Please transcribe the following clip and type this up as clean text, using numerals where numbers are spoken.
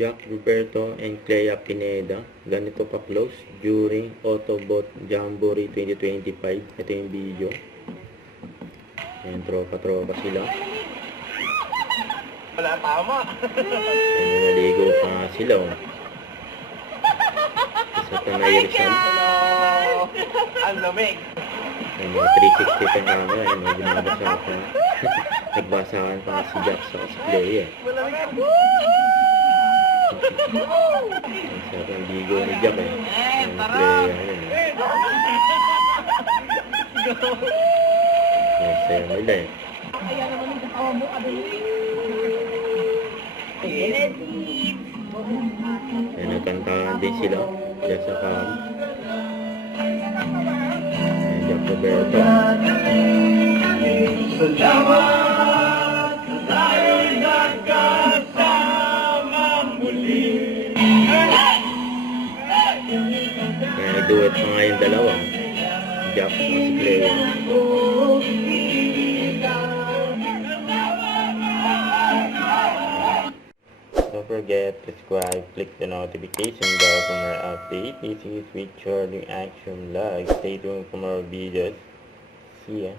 Jack Roberto and Clea Pineda. Ganito pa close during Autobot Jamboree 2025. Ito yung video. Ayan, tropa-tropa sila. Wala tama. Ayan, naligo pa nga sila. Oh. Isa pa na irisan. Hello! Ang lamig. Ayan, mga 360 pa yung camera. Ayan, mga ginabasa pa. Nagbasahan pa nga si Jack sa si Clea. Malamig. Ang sarap ang ligo ni Jack eh. Ang Clea yan eh. Ang saya nila eh. Kaya naman yung kasawa mo, Ayan, nagkantahan din sila. Diyan sa cam. Ayan, Jack Roberto. Salamat sa tayo'y nagkasama muli. Kaya nag-duet pa nga yung dalawa. Jack at si Clea. Don't forget to subscribe, click the notification bell for more updates. This is Richard Action Vlog. Stay tuned for more videos. See ya.